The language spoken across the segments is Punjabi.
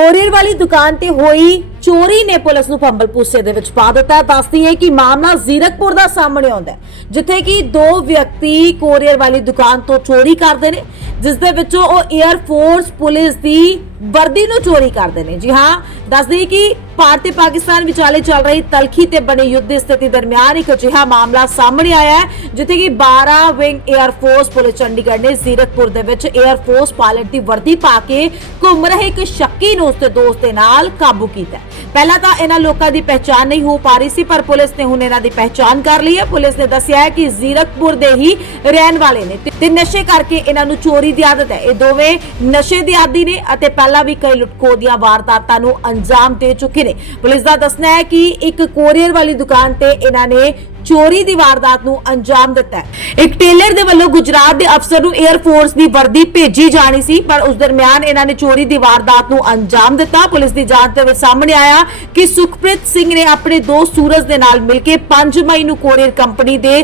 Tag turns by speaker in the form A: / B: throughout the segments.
A: ਕੋਰੀਅਰ ਵਾਲੀ ਦੁਕਾਨ ਤੇ ਹੋਈ ਚੋਰੀ ਨੇ ਪੁਲਿਸ ਨੂੰ ਫੰਬਲ ਪੂਸੇ ਦੇ ਵਿੱਚ ਪਾ ਦਿੱਤਾ ਦੱਸਦੀ ਹੈ ਕਿ ਮਾਮਲਾ ਜ਼ੀਰਕਪੁਰ ਦਾ ਸਾਹਮਣੇ ਆਉਂਦਾ ਜਿੱਥੇ ਕਿ ਦੋ ਵਿਅਕਤੀ ਕੋਰੀਅਰ ਵਾਲੀ ਦੁਕਾਨ ਤੋਂ ਚੋਰੀ ਕਰਦੇ ਨੇ, ਜਿਸ ਦੇ ਵਿੱਚੋਂ ਉਹ 에ਅਰ ਫੋਰਸ ਪੁਲਿਸ ਦੀ ਵਰਦੀ ਨੂੰ ਚੋਰੀ ਕਰਦੇ ਨੇ। ਜੀ ਹਾਂ, ਦੱਸਦੀ ਕਿ ਭਾਰਤ ਤੇ ਪਾਕਿਸਤਾਨ ਵਿਚਾਲੇ ਚੱਲ ਰਹੀ ਤਲਖੀ ਤੇ ਬਣੇ ਯੁੱਧ ਦੀ ਸਥਿਤੀ ਦਰਮਿਆਨ ਇੱਕ ਅਜਿਹਾ ਮਾਮਲਾ ਸਾਹਮਣੇ ਆਇਆ ਹੈ, ਜਿੱਥੇ ਕਿ 12 wing air force police Chandigarh ਨੇ ਜ਼ੀਰਕਪੁਰ ਦੇ ਵਿੱਚ 에ਅਰ ਫੋਰਸ ਪਾਇਲਟ ਦੀ ਵਰਦੀ ਪਾ ਕੇ ਘੁੰਮ ਰਹੇ ਇੱਕ ਸ਼ੱਕੀ ਨੂੰ ਉਸਦੇ ਦੋਸਤ ਦੇ ਨਾਲ ਕਾਬੂ ਕੀਤਾ ਪਹਿਲਾਂ ਤਾਂ ਇਹਨਾਂ ਲੋਕਾਂ ਦੀ ਪਹਿਚਾਣ ਨਹੀਂ ਹੋ ਪਾ ਰਹੀ ਸੀ, ਪਰ ਪੁਲਿਸ ਨੇ ਹੁਣ ਇਹਨਾਂ ਦੀ ਪਹਿਚਾਣ ਕਰ ਲਈ ਹੈ। ਪੁਲਿਸ ਨੇ ਦੱਸਿਆ ਹੈ ਕਿ ਜ਼ੀਰਕਪੁਰ ਦੇ ਹੀ ਰਹਿਣ ਵਾਲੇ ਨੇ ਤੇ- ਤੇ ਨਸ਼ੇ ਕਰਕੇ ਇਹਨਾਂ ਨੂੰ ਚੋਰੀ ਦੀ ਆਦਤ ਹੈ। ਇਹ ਦੋਵੇਂ ਨਸ਼ੇ ਦੀ ਆਦੀ ਨੇ ਅਤੇ ਪਹਿਲਾਂ ਵੀ ਕਈ ਲੁੱਟਖੋ ਦੀਆਂ ਵਾਰਦਾਤਾਂ ਨੂੰ ਅੰਜਾਮ ਦੇ ਚੁੱਕੇ ਨੇ। ਪੁਲਿਸ ਦਾ ਦੱਸਣਾ ਹੈ ਕਿ ਇੱਕ ਕੋਰੀਅਰ ਵਾਲੀ ਦੁਕਾਨ ਤੇ ਇਹਨਾਂ ਨੇ ਚੋਰੀ ਦੀ ਵਾਰਦਾਤ ਨੂੰ ਅੰਜਾਮ ਦਿੱਤਾ ਇੱਕ ਟੇਲਰ ਦੇ ਵੱਲੋਂ ਗੁਜਰਾਤ ਦੇ ਅਫਸਰ ਨੂੰ 에ਅਰ ਫੋਰਸ ਦੀ ਵਰਦੀ ਭੇਜੀ ਜਾਣੀ ਸੀ, ਪਰ ਉਸ ਦਰਮਿਆਨ ਇਹਨਾਂ ਨੇ ਚੋਰੀ ਦੀ ਵਾਰਦਾਤ ਨੂੰ ਅੰਜਾਮ ਦਿੱਤਾ। ਪੁਲਿਸ ਦੀ ਜਾਂਚ ਦੇ ਵਿੱਚ ਸਾਹਮਣੇ ਆਇਆ ਕਿ ਸੁਖਪ੍ਰੀਤ ਸਿੰਘ ਨੇ ਆਪਣੇ ਦੋਸਤ ਸੂਰਜ ਦੇ ਨਾਲ ਮਿਲ ਕੇ 5 ਮਈ ਨੂੰ ਕੋਰੀਅਰ ਕੰਪਨੀ ਦੇ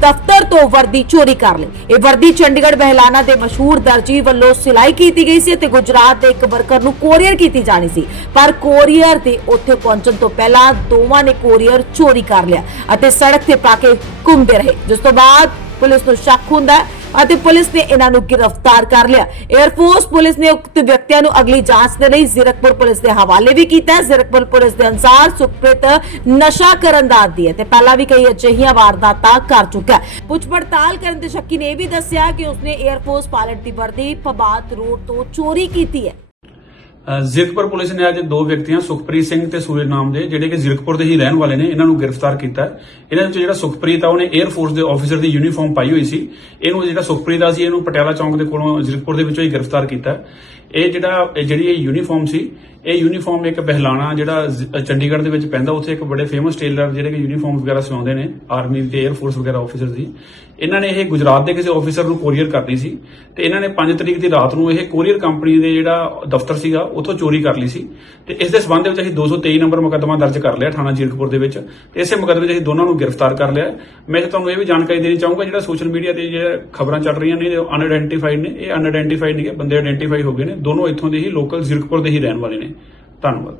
A: ਦਫ਼ਤਰ ਤੋਂ ਵਰਦੀ ਚੋਰੀ ਕਰ ਲਈ। ਇਹ ਵਰਦੀ ਚੰਡੀਗੜ੍ਹ ਬਹਿਲਾਨਾ ਦੇ ਮਸ਼ਹੂਰ ਦਰਜੀ ਵੱਲੋਂ ਸਿਲਾਈ ਕੀਤੀ ਗਈ ਸੀ ਅਤੇ ਗੁਜਰਾਤ ਦੇ ਇੱਕ ਵਰਕਰ ਨੂੰ ਕੋਰੀਅਰ ਕੀਤੀ ਜਾਣੀ ਸੀ। ਪਰ ਕੋਰੀਅਰ ਦੇ ਉੱਥੇ ਪਹੁੰਚਣ ਤੋਂ ਪਹਿਲਾਂ ਦੋਵਾਂ ਨੇ ਕੋਰੀਅਰ ਚੋਰੀ ਕਰ ਲਿਆ ਅਤੇ ਸੜਕ ਤੇ ਪਾ ਕੇ ਘੁੰਮਦੇ ਰਹੇ, ਜਿਸ ਤੋਂ ਬਾਅਦ ਪੁਲਿਸ ਨੂੰ ਸ਼ੱਕ ਹੁੰਦਾ ਅਤੇ ਪੁਲਿਸ ਨੇ ਇਹਨਾਂ ਨੂੰ ਗ੍ਰਿਫਤਾਰ ਕਰ ਲਿਆ। 에ਅਰ ਪੁਲਿਸ ਨੇ ਉਕਤ ਵਿਅਕਤੀਆਂ ਨੂੰ ਅਗਲੀ ਜਾਂਚ ਦੇ ਲਈ ਜ਼ੀਰਕਪੁਰ ਪੁਲਿਸ ਦੇ ਹਵਾਲੇ ਵੀ ਕੀਤਾ। ਹੈ ਪੁਲਿਸ ਦੇ ਅਨੁਸਾਰ ਸੁਖਪ੍ਰੀਤ ਨਸ਼ਾ ਕਰਨ ਦਾ ਆਦੀ ਹੈ ਤੇ ਪਹਿਲਾਂ ਵੀ ਕਈ ਅਜਿਹੀਆਂ ਵਾਰਦਾਤਾਂ ਕਰ ਚੁੱਕਾ ਹੈ। ਪੁੱਛ ਪੜਤਾਲ ਕਰਨ ਦੇ ਸ਼ੱਕੀ ਨੇ ਇਹ ਵੀ ਦੱਸਿਆ ਕਿ ਉਸਨੇ 에ਅਰ ਫੋਰਸ ਪਾਇਲਟ ਦੀ ਵਰਦੀ ਫਬਾਤ ਰੋਡ ਤੋਂ ਚੋਰੀ ਕੀਤੀ ਹੈ।
B: ਜ਼ਿਰਕਪੁਰ ਪੁਲਿਸ ਨੇ ਅੱਜ ਦੋ ਵਿਅਕਤੀਆਂ, ਸੁਖਪ੍ਰੀਤ ਸਿੰਘ ਤੇ ਸੂਰਜ ਨਾਮ ਦੇ, ਜਿਹੜੇ ਕਿ ਜ਼ੀਰਕਪੁਰ ਦੇ ਹੀ ਰਹਿਣ ਵਾਲੇ ਨੇ, ਇਹਨਾਂ ਨੂੰ ਗ੍ਰਿਫਤਾਰ ਕੀਤਾ। ਇਹਨਾਂ ਵਿੱਚ ਜਿਹੜਾ ਸੁਖਪ੍ਰੀਤ ਆ, ਉਹਨੇ 에ਅਰ ਫੋਰਸ ਦੇ ਆਫੀਸਰ ਦੀ ਯੂਨੀਫਾਰਮ ਪਾਈ ਹੋਈ ਸੀ। ਇਹਨੂੰ ਜਿਹੜਾ ਸੁਖਪ੍ਰੀਤ ਆ ਸੀ, ਇਹਨੂੰ ਪਟਿਆਲਾ ਚੌਂਕ ਦੇ ਕੋਲੋਂ ਜ਼ੀਰਕਪੁਰ ਦੇ ਵਿੱਚੋਂ ਹੀ ਗ੍ਰਿਫਤਾਰ ਕੀਤਾ। ਇਹ ਜਿਹੜਾ, ਇਹ ਜਿਹੜੀ ਇਹ ਯੂਨੀਫਾਰਮ ਸੀ, ਇਹ ਯੂਨੀਫਾਰਮ ਇੱਕ ਬਹਿਲਾਣਾ ਜਿਹੜਾ ਜ਼- ਚੰਡੀਗੜ੍ਹ ਦੇ ਵਿੱਚ ਪੈਂਦਾ, ਉੱਥੇ ਇੱਕ ਬੜੇ ਫੇਮਸ ਟੇਲਰ ਜਿਹੜੇ ਕਿ ਯੂਨੀਫਾਰਮ ਵਗੈਰਾ ਸਿਵਾਉਂਦੇ ਨੇ ਆਰਮੀ ਤੇ 에ਅਰ ਫੋਰਸ ਵਗੈਰਾ ਆਫੀਸਰ ਦੀ। ਇਹਨਾਂ ਨੇ ਇਹ ਗੁਜਰਾਤ ਦੇ ਕਿਸੇ ਆਫੀਸਰ ਨੂੰ ਕੋਰੀਅਰ ਕਰਨੀ ਸੀ ਤੇ ਇਹਨਾਂ ਨੇ 5 ਤਰੀਕ ਦੀ ਰਾਤ ਨੂੰ ਇਹ ਕੋਰੀਅਰ ਕੰਪਨੀ ਦੇ ਜਿਹੜਾ ਦਫ਼ਤਰ ਸੀਗਾ, ਉੱਥੋਂ ਚੋਰੀ ਕਰ ਲਈ ਸੀ। ਤੇ ਇਸ ਦੇ ਸਬੰਧ ਵਿੱਚ ਅਸੀਂ 223 ਨੰਬਰ ਮੁਕੱਦਮਾ ਦਰਜ ਕਰ ਲਿਆ ਥਾਣਾ ਜੀਰਕਪੁਰ ਦੇ ਵਿੱਚ ਤੇ ਇਸੇ ਮੁਕੱਦਮੇ 'ਚ ਅਸੀਂ ਦੋਨਾਂ ਨੂੰ ਗ੍ਰਿਫਤਾਰ ਕਰ ਲਿਆ। ਮੈਂ ਤਾਂ ਤੁਹਾਨੂੰ ਇਹ ਵੀ ਜਾਣਕਾਰੀ ਦੇਣੀ ਚਾਹੂੰਗਾ, ਜਿਹੜਾ ਸੋਸ਼ਲ ਮੀਡੀਆ ਤੇ ਜਿਹੜਾ ਖਬਰਾਂ ਚੱਲ ਰਹੀਆਂ ਨੇ ਇਹ ਅਨਆਇਡੈਂਟੀਫਾਈਡ ਨੇ। ਇਹ ਅਨਆਇਡੈਂਟੀਫਾਈਡ ਨਹੀਂ ਹੈ ਬੰਦੇ ਆਇਡੈਂਟੀਫਾਈ ਹੋ ਗਏ ਨੇ। ਦੋਨੋਂ ਇੱਥੋਂ ਦੇ ਹੀ ਲੋਕਲ ਜੀਰਕਪੁਰ ਦੇ ਹੀ ਰਹਿਣ ਵਾਲੇ ਨੇ। ਧੰਨਵਾਦ।